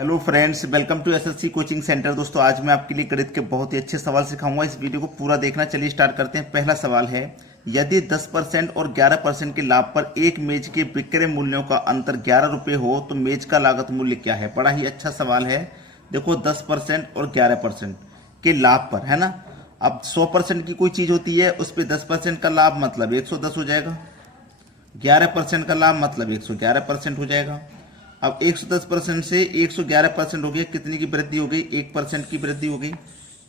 Hello friends, welcome to SSC coaching centre. दोस्तों, आज मैं आपके लिए गणित के बहुत ही अच्छे सवाल सिखाऊंगा। इस वीडियो को पूरा देखना। चलिए स्टार्ट करते हैं। पहला सवाल है, यदि 10% और 11% के लाभ पर एक मेज के विक्रय मूल्यों का अंतर 11 रुपये हो तो मेज का लागत मूल्य क्या है। बड़ा ही अच्छा सवाल है। देखो, 10% और 11% के लाभ पर, है ना। अब 100% की कोई चीज होती है, उस पर 10% का लाभ मतलब 110 हो जाएगा। 11% का लाभ मतलब 111% हो जाएगा। अब 110% से 111% हो गया, कितने की वृद्धि हो गई? 1% की वृद्धि हो गई।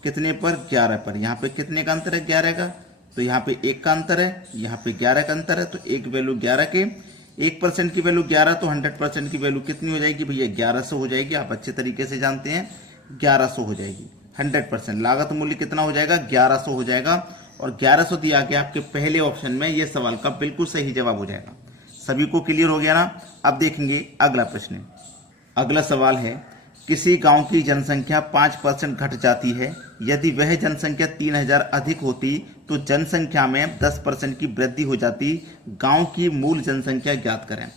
कितने पर? 11 पर। यहाँ पे कितने का अंतर है? 11 का। तो यहाँ पे 1 का अंतर है, यहाँ पे 11 का अंतर है। तो एक वैल्यू 11 के, 1% की वैल्यू 11, तो 100% की वैल्यू कितनी हो जाएगी भैया? 1100 हो जाएगी। आप अच्छे तरीके से जानते हैं, 1100 हो जाएगी। 100% लागत मूल्य कितना हो जाएगा? 1100 हो जाएगा। और 1100 दिया गया आपके पहले ऑप्शन में। यह सवाल का बिल्कुल सही जवाब हो जाएगा। सभी को क्लियर हो गया ना? अब देखेंगे अगला प्रश्न। अगला सवाल है, किसी गांव की जनसंख्या 5% घट जाती है। यदि वह जनसंख्या 3000 अधिक होती तो जनसंख्या में 10% की वृद्धि हो जाती। गांव की मूल जनसंख्या ज्ञात करें।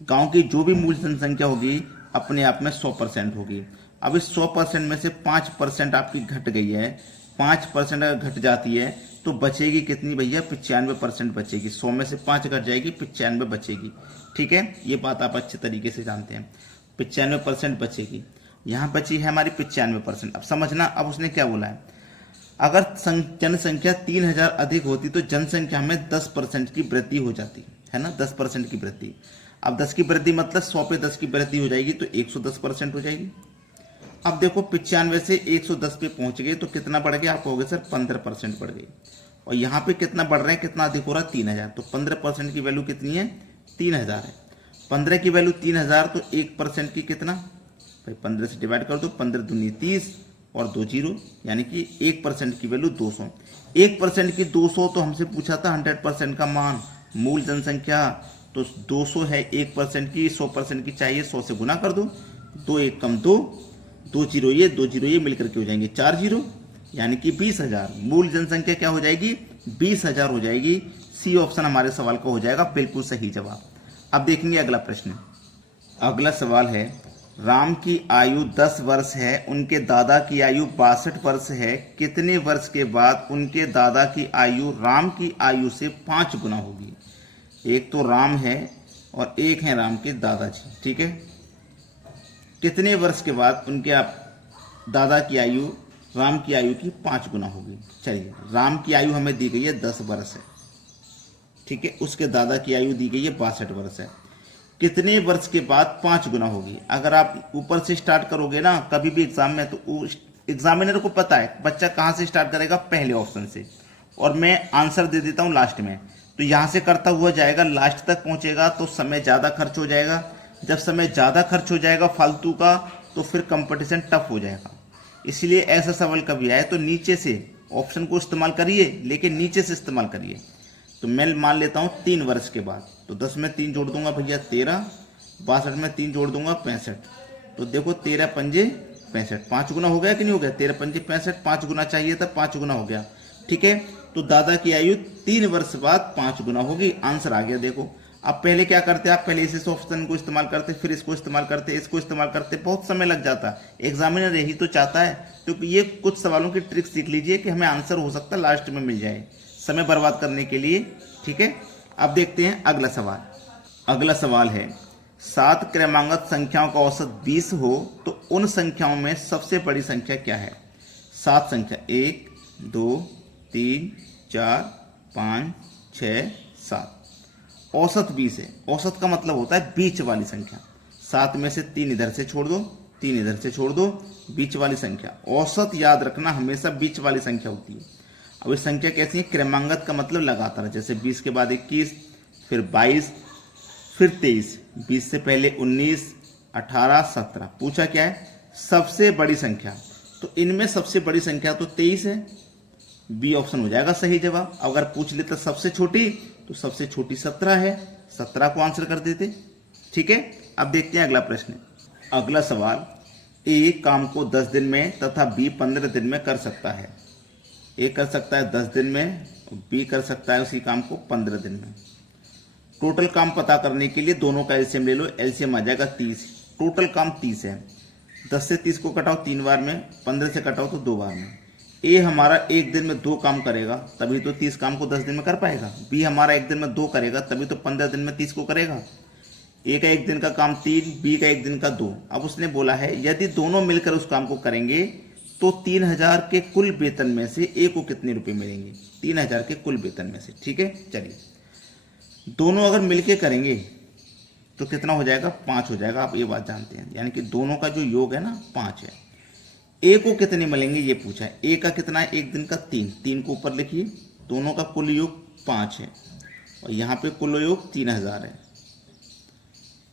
गांव की जो भी मूल जनसंख्या होगी अपने आप में 100% होगी। अब इस 100% में से 5% आपकी घट गई है। 5% अगर घट जाती है तो बचेगी कितनी भैया? 95% बचेगी। 100 में से 5 घट जाएगी, 95 बचेगी। ठीक है, ये बात आप अच्छे तरीके से जानते हैं। 95% बचेगी। यहाँ बची है हमारी 95%। अब समझना, अब उसने क्या बोला है, अगर जनसंख्या 3000 अधिक होती तो जनसंख्या में 10% की वृद्धि हो जाती, है ना। 10% की वृद्धि। अब 10 की वृद्धि मतलब 100 पे 10 की वृद्धि हो जाएगी तो 110% हो जाएगी। अब देखो, 95 से 110 पे पहुंच गए तो कितना बढ़ गया? आप कहोगे सर 15% बढ़ गई। और यहाँ पे कितना बढ़ रहा है, कितना अधिक हो रहा है? 3000। तो 15% की वैल्यू कितनी है? 3000 है। 15 की वैल्यू 3000, तो 1% की कितना भाई? 15 से डिवाइड कर दो, 15 दूनी 30 और 2 जीरो, यानी कि 1% की वैल्यू 200। 1% की 200, तो हमसे पूछा था 100% का मान, मूल जनसंख्या। तो 200 है 1% की, 100% की चाहिए, 100 से गुना कर दो। 2 1 कम 2, 2 जीरो ये, 2 जीरो ये मिलकर के हो जाएंगे 4 जीरो, यानी कि 20,000। मूल जनसंख्या क्या हो जाएगी? 20,000 हो जाएगी। सी ऑप्शन हमारे सवाल का हो जाएगा बिल्कुल सही जवाब। अब देखेंगे अगला प्रश्न। अगला सवाल है, राम की आयु 10 वर्ष है, उनके दादा की आयु 62 वर्ष है। कितने वर्ष के बाद उनके दादा की आयु राम की आयु से 5 गुना होगी? एक तो राम है और एक है राम के दादाजी। ठीक है, कितने वर्ष के बाद उनके दादा की आयु राम की आयु की 5 गुना होगी? चलिए, राम की आयु हमें दी गई है 10 वर्ष है। ठीक है, उसके दादा की आयु दी गई है 62 वर्ष है। कितने वर्ष के बाद 5 गुना होगी? अगर आप ऊपर से स्टार्ट करोगे ना कभी भी एग्जाम में, तो एग्जामिनर को पता है बच्चा कहाँ से स्टार्ट करेगा, पहले ऑप्शन से। और मैं आंसर दे देता हूँ लास्ट में। तो यहाँ से करता हुआ जाएगा, लास्ट तक पहुंचेगा तो समय ज़्यादा खर्च हो जाएगा। जब समय ज़्यादा खर्च हो जाएगा फालतू का, तो फिर कंपटीशन टफ हो जाएगा। इसलिए ऐसा सवाल कभी आए तो नीचे से ऑप्शन को इस्तेमाल करिए, लेकिन नीचे से इस्तेमाल करिए। तो मैं मान लेता हूँ 3 वर्ष के बाद, तो 10 में 3 जोड़ दूंगा भैया 13, 62 में 3 जोड़ दूंगा 65। तो देखो 13 पंजे 65, 5 गुना हो गया कि नहीं हो गया? 13 पंजे 65, 5 गुना चाहिए था, 5 गुना हो गया। ठीक है, तो दादा की आयु 3 वर्ष बाद 5 गुना होगी। आंसर आ गया। देखो, अब पहले क्या करते, आप पहले इस ऑप्शन को इस्तेमाल करते, फिर इसको इस्तेमाल करते, इसको इस्तेमाल करते, बहुत समय लग जाता। एग्जामिनर यही तो चाहता है। तो ये कुछ सवालों की ट्रिक्स सीख लीजिए कि हमें आंसर हो सकता है लास्ट में मिल जाए, समय बर्बाद करने के लिए। ठीक है, अब देखते हैं अगला सवाल। अगला सवाल है, 7 क्रमांकित संख्याओं का औसत 20 हो तो उन संख्याओं में सबसे बड़ी संख्या क्या है? 7 संख्या 1 2 3 4 5 6 7, औसत 20 है। औसत का मतलब होता है बीच वाली संख्या। 7 में से 3 इधर से छोड़ दो, 3 इधर से छोड़ दो, बीच वाली संख्या। औसत याद रखना हमेशा बीच वाली संख्या होती है। अब ये संख्या कैसी है? क्रमांगत का मतलब लगातार, जैसे 20 के बाद 21, फिर 22, फिर 23, 20 से पहले 19, 18, 17। पूछा क्या है? सबसे बड़ी संख्या। तो इनमें सबसे बड़ी संख्या तो 23 है। बी ऑप्शन हो जाएगा सही जवाब। अगर पूछ लेता सबसे छोटी, तो सबसे छोटी 17 है, 17 को आंसर कर देते। ठीक है, अब देखते हैं अगला प्रश्न। अगला सवाल, ए काम को 10 दिन में तथा बी 15 दिन में कर सकता है। ए कर सकता है 10 दिन में, बी कर सकता है उसी काम को 15 दिन में। टोटल काम पता करने के लिए दोनों का एलसीएम ले लो, एलसीएम आ जाएगा 30। टोटल काम 30 है, 10 से 30 को कटाओ 3 बार में, 15 से कटाओ तो 2 बार में। ए हमारा एक दिन में 2 काम करेगा तभी तो 30 काम को 10 दिन में कर पाएगा। बी हमारा एक दिन में 2 करेगा तभी तो 15 दिन में 30 को करेगा। ए का एक दिन का काम 3, बी का एक दिन का 2। अब उसने बोला है यदि दोनों मिलकर उस काम को करेंगे तो 3000 के कुल वेतन में से ए को कितने रुपए मिलेंगे। 3000 के कुल वेतन में से, ठीक है। चलिए दोनों अगर मिलके करेंगे तो कितना हो जाएगा, 5 हो जाएगा। आप ये बात जानते हैं, यानी कि दोनों का जो योग है ना 5 है। ए को कितने मिलेंगे ये पूछा है। ए का कितना है, एक दिन का 3 को ऊपर लिखिए। दोनों का कुल योग 5 है और यहाँ पे कुल योग 3000 है।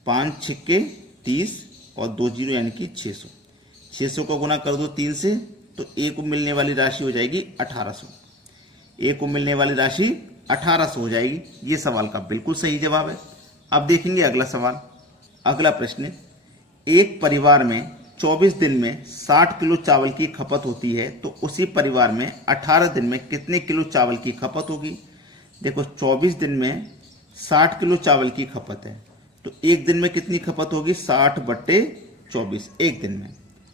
5 छिक्के 30 और 2 जीरो यानी कि 600। 600 को गुना कर दो 3 से तो ए को मिलने वाली राशि हो जाएगी 1800। ए को मिलने वाली राशि 1800 हो जाएगी। ये सवाल का बिल्कुल सही जवाब है। अब देखेंगे अगला सवाल। अगला प्रश्न, एक परिवार में 24 दिन में 60 किलो चावल की खपत होती है तो उसी परिवार में 18 दिन में कितने किलो चावल की खपत होगी। देखो 24 दिन में 60 किलो चावल की खपत है तो एक दिन में कितनी खपत होगी, 60/24 एक दिन में।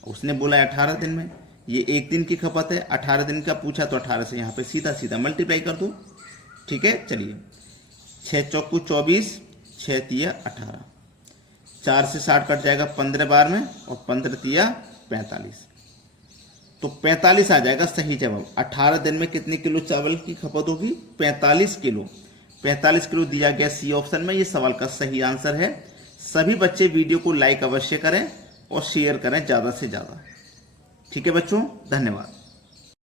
उसने बोला है 18 दिन में, ये एक दिन की खपत है। 18 दिन का पूछा तो 18 से यहाँ पे सीधा सीधा मल्टीप्लाई कर दो, ठीक है। चलिए 6 चौकू 24, 6 तिया 18, 4 से 60 कट जाएगा 15 बार में और 15 तिया 45, तो 45 आ जाएगा सही जवाब। 18 दिन में कितने किलो चावल की खपत होगी, 45 किलो। 45 किलो दिया गया सी ऑप्शन में। ये सवाल का सही आंसर है। सभी बच्चे वीडियो को लाइक अवश्य करें और शेयर करें ज़्यादा से ज़्यादा, ठीक है बच्चों। धन्यवाद।